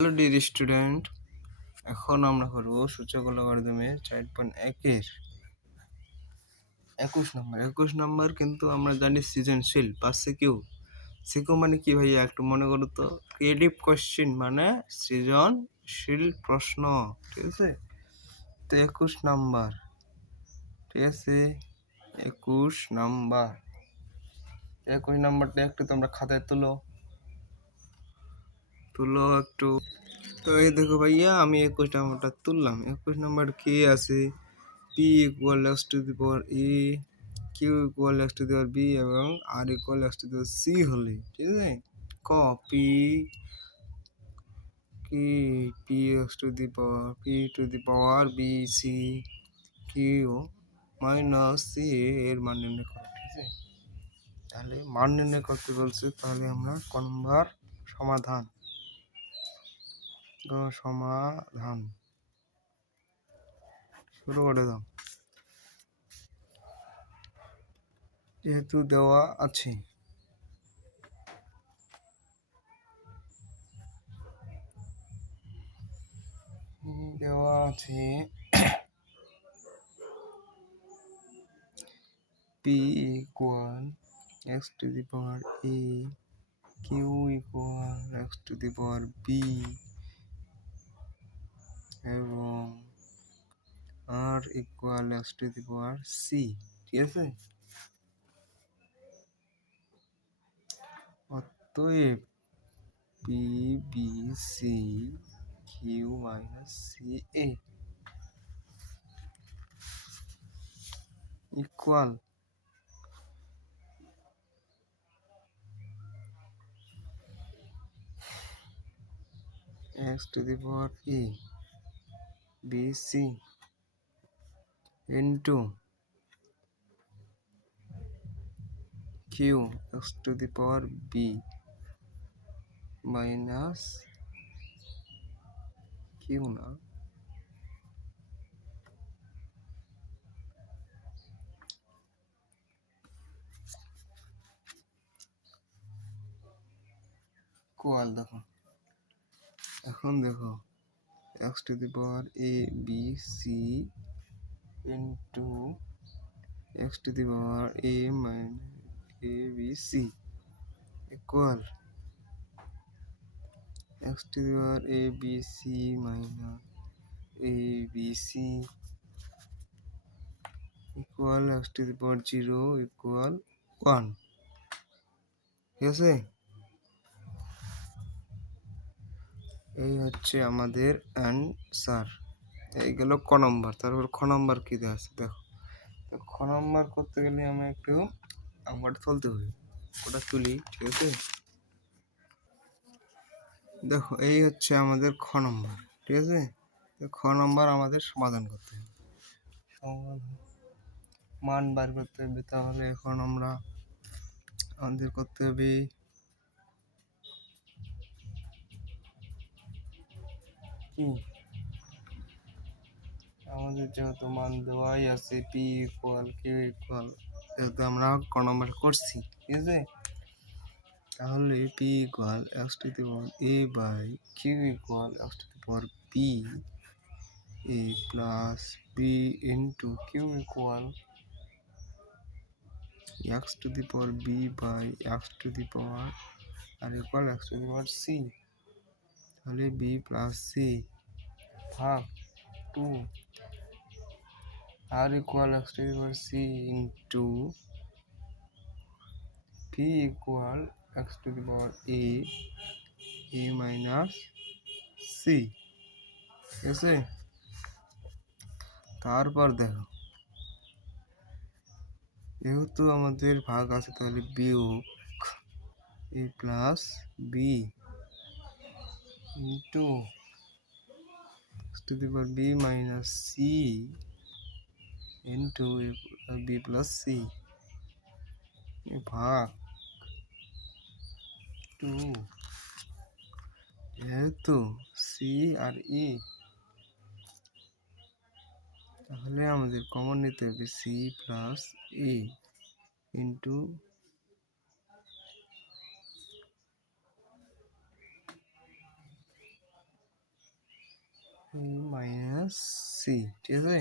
Hello dear student, এখন আমরা করব সূচক লগারিদমের 4.1 এর 21 নম্বর। কিন্তু আমরা জানি সৃজনশীল পাচ্ছে কিউ সিকিউ মানে কি ভাইয়া, একটু মনে করো তো। ক্রিয়েটিভ কোশ্চেন মানে সৃজনশীল প্রশ্ন, ঠিক আছে? তো 21 নাম্বার, ঠিক আছে? 21 নাম্বারটা একটু তোমরা খাতায় তুলো একটু। তো এই দেখো ভাইয়া, আমি 21 নাম্বারটা তুললাম। 21 নাম্বার কি আছে? p equal x to the power a, q equal x to the power b এবং r equal x to the power c হলে, ঠিক আছে? ক p কি p x to the power b c q minus c এর মান নির্ণয় করো, ঠিক আছে? তাহলে মান নির্ণয় করতে বলছে, তাহলে আমরা ক নম্বর সমাধান শুরু করে দাও। যেহেতু দেওয়া আছে p equal x to the power a, q equal x to the power b এবং r equal x to the power c, ঠিক আছে? অতএব p b c q minus c a equal x to the power a b c into q x to the power b minus q না কোয়াল। দেখো এখন দেখো x to the power a b c into x to the power a minus a b c equal x to the power a b c minus a b c equal x to the power 0 equal 1, ঠিক আছে? এই হচ্ছে আমাদের answer. এই গেল ক নম্বর। তারপর খ নম্বর কি দেওয়া আছে দেখো। তো খ নম্বর করতে গেলে আমি একটু নাম্বারটা তুলতে হবে, ওটা তুলি, ঠিক আছে? দেখো এই হচ্ছে আমাদের খ নম্বর, ঠিক আছে? খ নম্বর আমাদের সমাধান করতে হবে, মান বার করতে হবে। তাহলে এখন আমাদের করতে হবে কি, আমাদের যেহেতু মান দেওয়াই আছে পি ইকুয়াল কিউ ইকুয়াল, যেহেতু আমরা ক নম্বর করছি, ঠিক আছে? তাহলে p equal x to the power a by q equal x to the power b a plus b into q equal x to the power b by x to the power r equal x to the power c, তাহলে b plus c ভাগ 2 r equal x to the power c into p equal x to the power a minus c, ঠিক আছে? তারপর দেখো, যেহেতু আমাদের ভাগ আছে, তাহলে বিয়োগ a plus b into x to the power b minus c into b plus c ভাগ 2, যেহেতু c আর e, তাহলে আমাদের কমন নিতে হবে c plus e into a minus C, ঠিক আছে।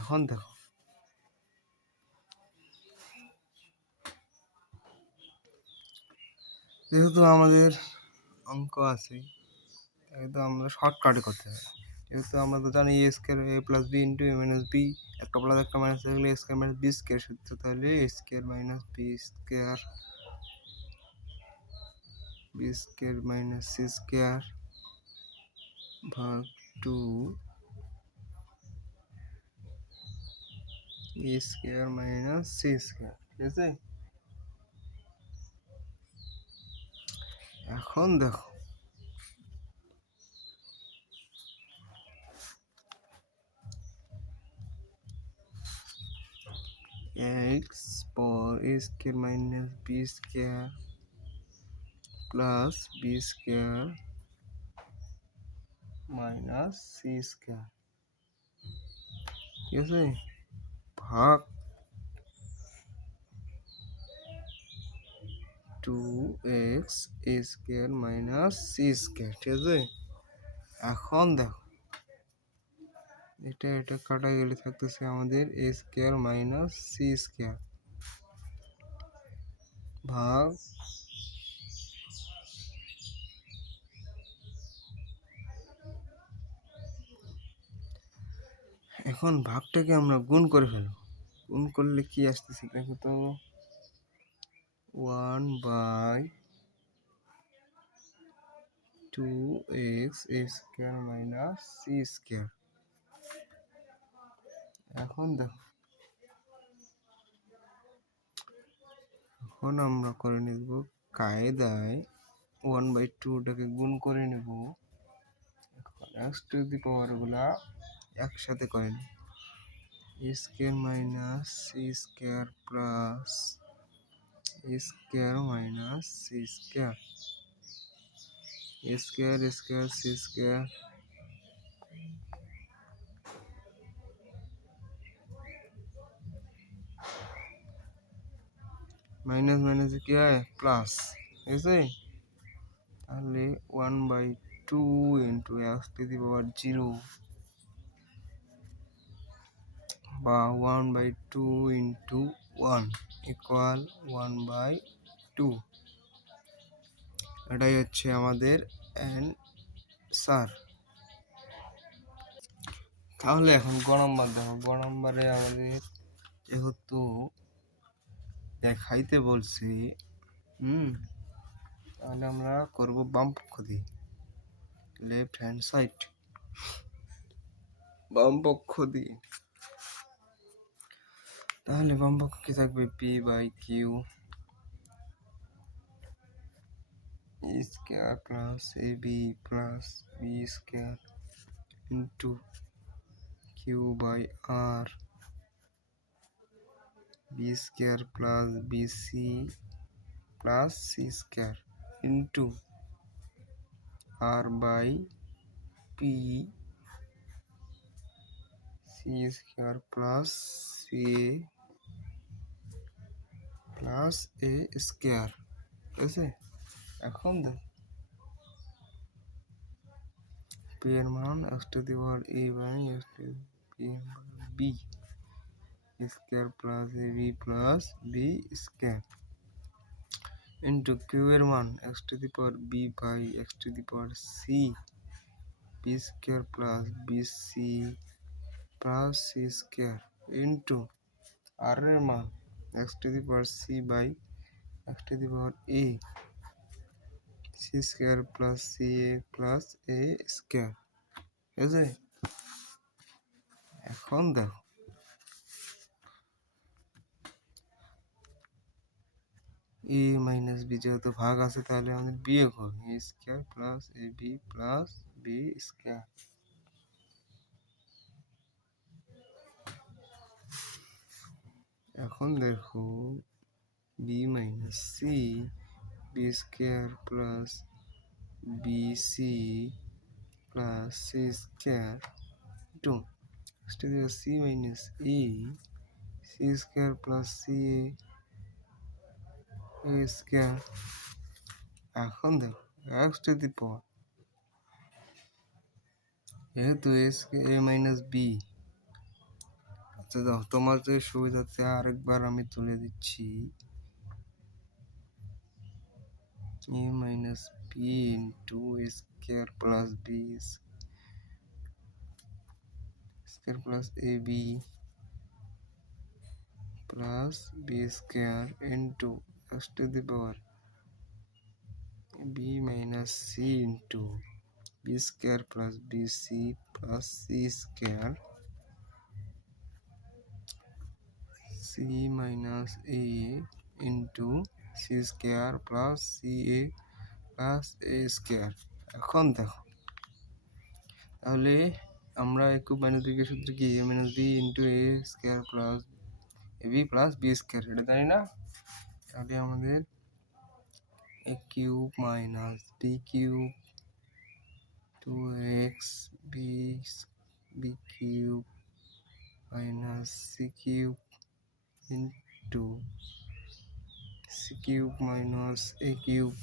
এখন দেখো যেহেতু আমাদের অঙ্ক আছে তো আমরা শর্টকাটে করতে হবে। যেহেতু আমরা তো জানি a square a plus b into a minus b, একটা প্লাস একটা মাইনাস থাকলে a square minus b square সূত্র, তাহলে a square minus b square minus c square ভাগ 2 a square minus c square, ঠিক আছে। এখন দেখো x পর a square minus b square plus b square minus c square, ঠিক আছে, ভাগ 2x a square minus c square, ঠিক আছে। এখন দেখো এটা কাটা গেলে থাকতেছে আমাদের এ স্কোয়ার মাইনাস সি স্কোয়ার ভাগ এখন ভাগটাকে আমরা গুণ করে ফেলবো। গুণ করলে কি আসতেছে দেখো তো, 1/2x এ স্কোয়ার মাইনাস সি স্কোয়ার। এখন দেখো এখন আমরা করে নেব কায়দায় 1/2টাকে গুণ করে নেব। এখন এক্স টু দি পাওয়ার গুলা একসাথে করে নেব, a square minus c square plus a square minus c square, a square square c square minus মাইনাসে কি হয় প্লাস, ঠিক আছে। তাহলে 1/2 into x to the power 0 বা 1/2 ইন্টু 1 ইকুয়াল 1/2, এটাই হচ্ছে আমাদের অ্যান্সার। তাহলে এখন গ নম্বর দেখো, গ নম্বরে আমাদের যেহেতু দেখাইতে বলছি, তাহলে আমরা করব বাম পক্ষ দিয়ে, লেফট হ্যান্ড সাইড, বাম পক্ষ দিয়ে। তাহলে বাম পক্ষ কি থাকবে, p/q square plus ab plus b square into q/r b square plus bc plus c square into r/p c square plus a plus a square, ঠিক আছে। এখন দেখ p এর মান x to the power a by x to the b square plus ab plus b square into q এর মান x to the power b by x to the power c b square plus bc plus c square into r এর মান x to the power c by x to the power a c square plus ca plus a square, ঠিক আছে। এখন দেখো a minus b যেহেতু ভাগ আছে তাহলে আমাদের বিয়োগ হবে, a square plus ab plus b square. এখন দেখো b minus c b square plus bc plus c square to c minus a c square plus ca square. এখন দেখো x টু দি পাওয়ার যেহেতু এ মাইনাস বি, আচ্ছা দেখো তোমাদের সুবিধার্থে আরেকবার আমি তুলে দিচ্ছি a minus b into a square plus b square plus a b plus b square into x to the power b minus c into b square plus b c plus c square c minus a into c square plus c a plus a square. এখন দেখো তাহলে আমরা একটু minus b সূত্র কি a minus b into a square plus a b plus b square, এটা জানি না। তাহলে আমাদের a cube minus b cube to x b b cube minus c cube into c cube minus a cube